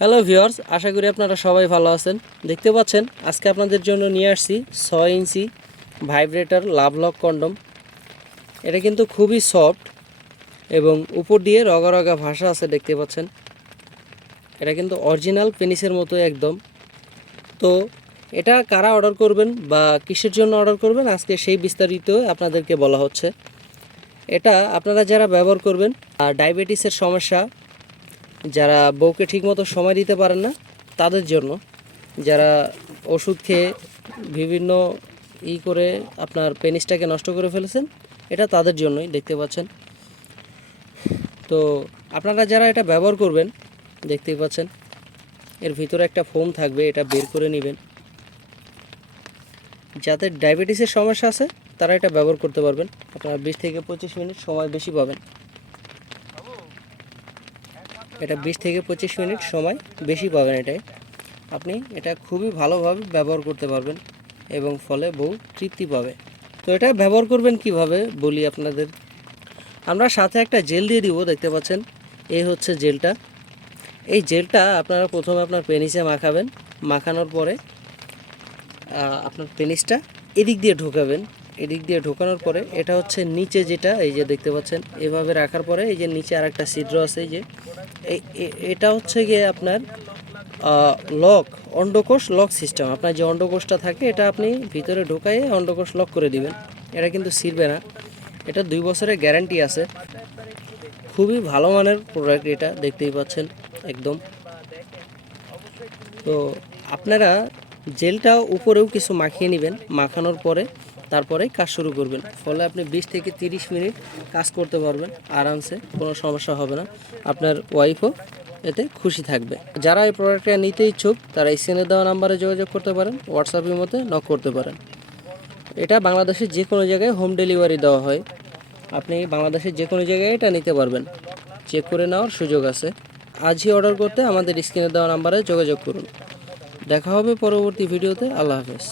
Hello viewers আশা করি আপনারা সবাই ভালো আছেন। দেখতে পাচ্ছেন, আজকে আপনাদের জন্য নিয়ে আসছি ছয় inch vibrator love lock condom এটা কিন্তু খুবই সফট এবং উপর দিয়ে রগা রগা ভাষা আছে, দেখতে পাচ্ছেন। এটা কিন্তু অরিজিনাল পেনিসের মতো একদম। তো এটা কারা অর্ডার করবেন বা কিসের জন্য অর্ডার করবেন, আজকে সেই বিস্তারিত আপনাদেরকে বলা হচ্ছে। এটা আপনারা যারা ব্যবহার করবেন আর ডায়াবেটিসের সমস্যা যারা বউকে ঠিকমতো সময় দিতে পারেন না, তাদের জন্য যারা ওষুধ খেয়ে বিভিন্ন ই করে আপনার পেনিসটাকে নষ্ট করে ফেলেছেন, এটা তাদের জন্যই দেখতে পাচ্ছেন। তো আপনারা যারা এটা ব্যবহার করবেন, দেখতেই পাচ্ছেন, এর ভিতরে একটা ফোম থাকবে, এটা বের করে নেবেন। যাদের ডায়াবেটিসের সমস্যা আছে, তারা এটা ব্যবহার করতে পারবেন। আপনারা বিশ থেকে পঁচিশ মিনিট সময় বেশি পাবেন। এটা বিশ থেকে পঁচিশ মিনিট সময় বেশি পাবেন এটাই আপনি এটা খুবই ভালোভাবে ব্যবহার করতে পারবেন এবং ফলে বউ তৃপ্তি পাবে। তো এটা ব্যবহার করবেন কীভাবে বলি আপনাদের? আমরা সাথে একটা জেল দিয়ে দিব, দেখতে পাচ্ছেন? এই হচ্ছে জেলটা। এই জেলটা আপনারা প্রথমে আপনার পেনিসে মাখাবেন। মাখানোর পরে আপনার পেনিসটা এদিক দিয়ে ঢোকাবেন। এদিক দিয়ে ঢোকানোর পরে এটা হচ্ছে নিচে যেটা, এই যে দেখতে পাচ্ছেন, এভাবে রাখার পরে এই যে নিচে আর একটা ছিদ্র আছে, এই যে এটা হচ্ছে গিয়ে আপনার লক, অন্ডকোষ লক সিস্টেম। আপনার যে অন্ডকোষটা থাকে, এটা আপনি ভিতরে ঢোকাইয়ে অন্ডকোষ লক করে দিবেন। এটা কিন্তু ছিঁড়বে না। এটা দুই বছরের গ্যারান্টি আছে। খুবই ভালো মানের প্রোডাক্ট এটা, দেখতেই পাচ্ছেন, একদম। তো আপনারা জেলটা উপরেও কিছু মাখিয়ে নেবেন। মাখানোর পরে তারপরে কাজ শুরু করবেন। ফলে আপনি বিশ থেকে তিরিশ মিনিট কাজ করতে পারবেন আরামসে, কোনো সমস্যা হবে না। আপনার ওয়াইফও এতে খুশি থাকবে। যারা এই প্রোডাক্টটা নিতে ইচ্ছুক, তারা স্ক্রিনে দেওয়া নাম্বারে যোগাযোগ করতে পারেন হোয়াটসঅ্যাপের মধ্যে নক করতে পারেন। এটা বাংলাদেশের যে কোনো জায়গায় হোম ডেলিভারি দেওয়া হয়। আপনি বাংলাদেশের যে কোনো জায়গায় এটা নিতে পারবেন। চেক করে নেওয়ার সুযোগ আছে। আজই অর্ডার করতে আমাদের স্ক্রিনে দেওয়া নাম্বারে যোগাযোগ করুন। দেখা হবে পরবর্তী ভিডিওতে আল্লাহ হাফেজ।